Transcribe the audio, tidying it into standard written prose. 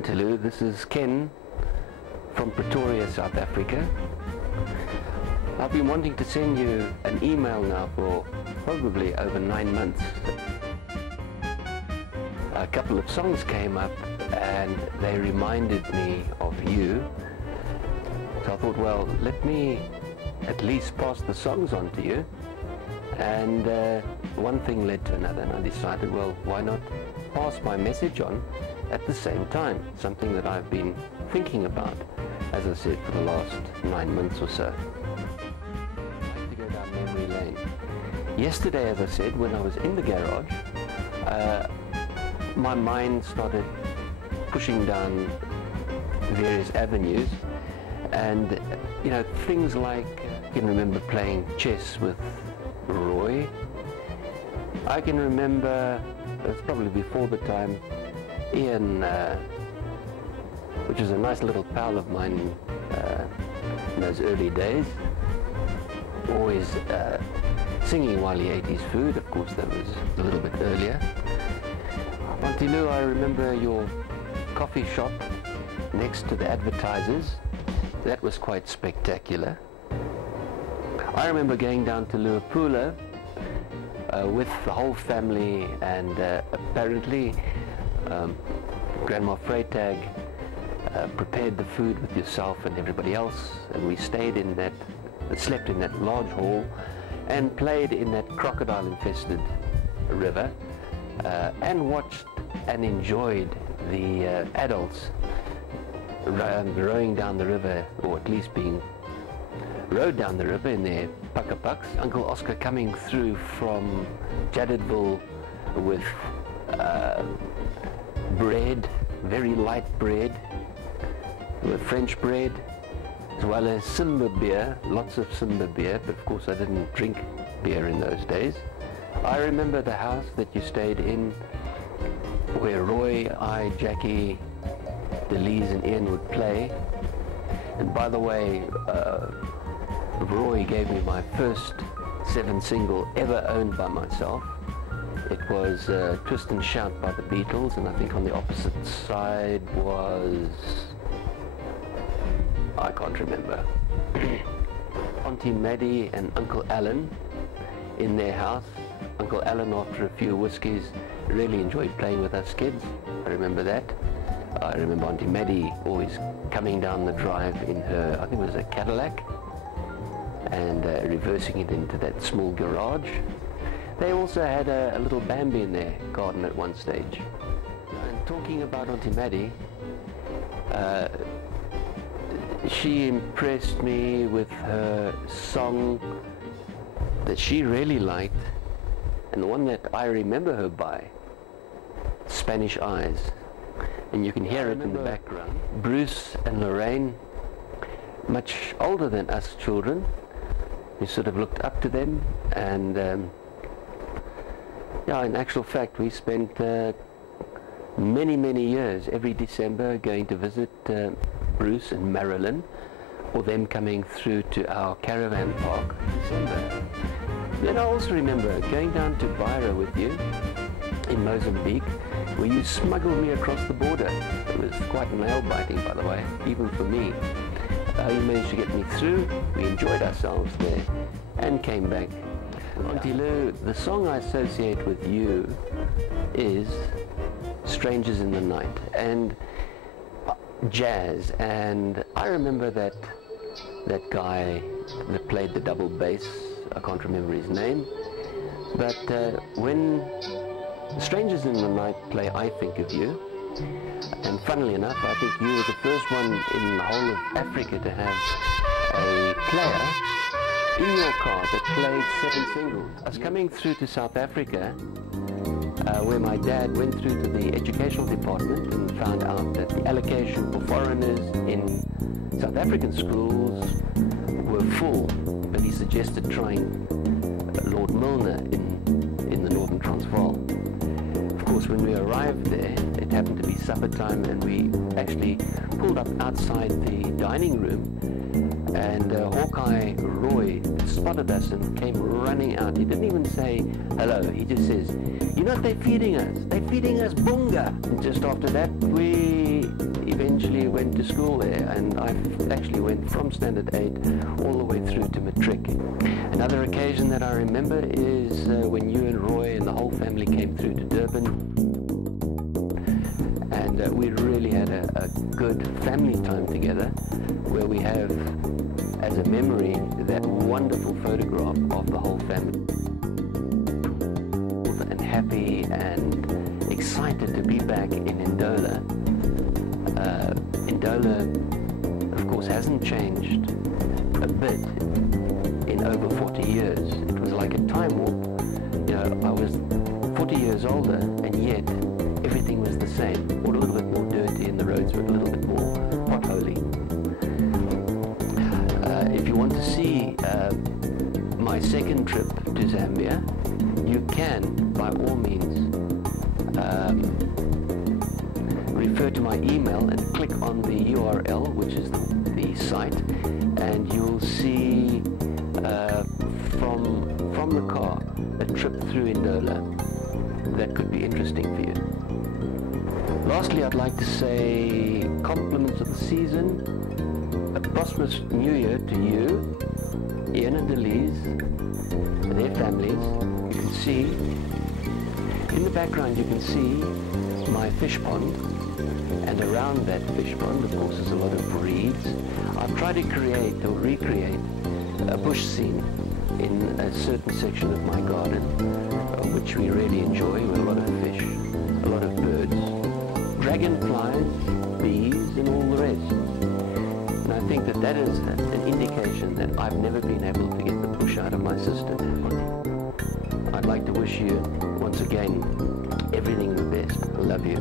Auntie Lou, this is Ken from Pretoria, South Africa. I've been wanting to send you an email now for probably over 9 months. A couple of songs came up and they reminded me of you. So I thought, well, let me at least pass the songs on to you. And one thing led to another, and I decided, well, why not pass my message on at the same time? Something that I've been thinking about, as I said, for the last 9 months or so. I like to go down memory lane. Yesterday, as I said, when I was in the garage, my mind started pushing down various avenues, and you know, things like, I can remember playing chess with Roy. I can remember, it's probably before the time, Ian, which is a nice little pal of mine in those early days, always singing while he ate his food. Of course, that was a little bit earlier. Auntie Lou, I remember your coffee shop next to the advertisers. That was quite spectacular. I remember going down to Luapula with the whole family, and apparently Grandma Freytag prepared the food with yourself and everybody else, and we stayed in that, slept in that large hall and played in that crocodile-infested river and watched and enjoyed the adults rowing down the river, or at least being rowed down the river in their pucka-pucks. Uncle Oscar coming through from Jadetville with bread, very light bread, with French bread, as well as Simba beer, lots of Simba beer, but of course I didn't drink beer in those days. I remember the house that you stayed in, where Roy, I, Jackie, Delise and Ian would play. And by the way, Roy gave me my first 7 single ever owned by myself. It was Twist and Shout by the Beatles, and I think on the opposite side was, I can't remember. Auntie Maddie and Uncle Alan in their house. Uncle Alan, after a few whiskies, really enjoyed playing with us kids. I remember that. I remember Auntie Maddie always coming down the drive in her, I think it was a Cadillac, and reversing it into that small garage. They also had a little Bambi in their garden at one stage. And talking about Auntie Maddie, she impressed me with her song that she really liked, and the one that I remember her by, Spanish Eyes. And you can hear it in the background. Bruce and Lorraine, much older than us children, we sort of looked up to them, and yeah, in actual fact we spent many years every December going to visit Bruce and Marilyn, or them coming through to our caravan park in December. Then I also remember going down to Beira with you in Mozambique, where you smuggled me across the border. It was quite nail-biting, by the way, even for me. You managed to get me through. We enjoyed ourselves there and came back. Auntie Lou, the song I associate with you is Strangers in the Night and jazz. And I remember that guy that played the double bass, I can't remember his name, but when Strangers in the Night play I Think of You, and funnily enough, I think you were the first one in the whole of Africa to have a player in your car that played 7 singles. I was coming through to South Africa, where my dad went through to the educational department and found out that the allocation for foreigners in South African schools were full, but he suggested trying Lord Milner in the Northern Transvaal. Of course, when we arrived there, it happened to be supper time, and we actually pulled up outside the dining room, and Hawkeye Roy spotted us and came running out. He didn't even say hello, he just says, "You know what they're feeding us? They're feeding us bunga." And just after that, we eventually went to school there, and I actually went from Standard 8 all the way through to matric. Another occasion that I remember is when you and Roy and the whole family came through to Durban, and we really had a good family time together, where we have as a memory that wonderful photograph of the whole family, and happy and excited to be back in Ndola. Ndola, of course, hasn't changed a bit in over 40 years. It was like a time warp. You know, I was 40 years older, and yet everything was the same, or a little bit more dirty, and the roads were a little bit more potholy. If you want to see my second trip to Zambia, you can, by all means, refer to my email and click on the URL, which is the site, and you'll see from the car a trip through Ndola that could be interesting for you. Lastly, I'd like to say compliments of the season, a prosperous new year to you, Ian and Delise, and their families. You can see, in the background you can see my fish pond, and around that fish pond, of course, there's a lot of reeds. I've tried to create or recreate a bush scene in a certain section of my garden, which we really enjoy, with a lot of fish, a lot of birds, dragonflies, bees, and all the rest. And I think that that is an indication that I've never been able to get the bush out of my system. I'd like to wish you, once again, everything the best. I love you.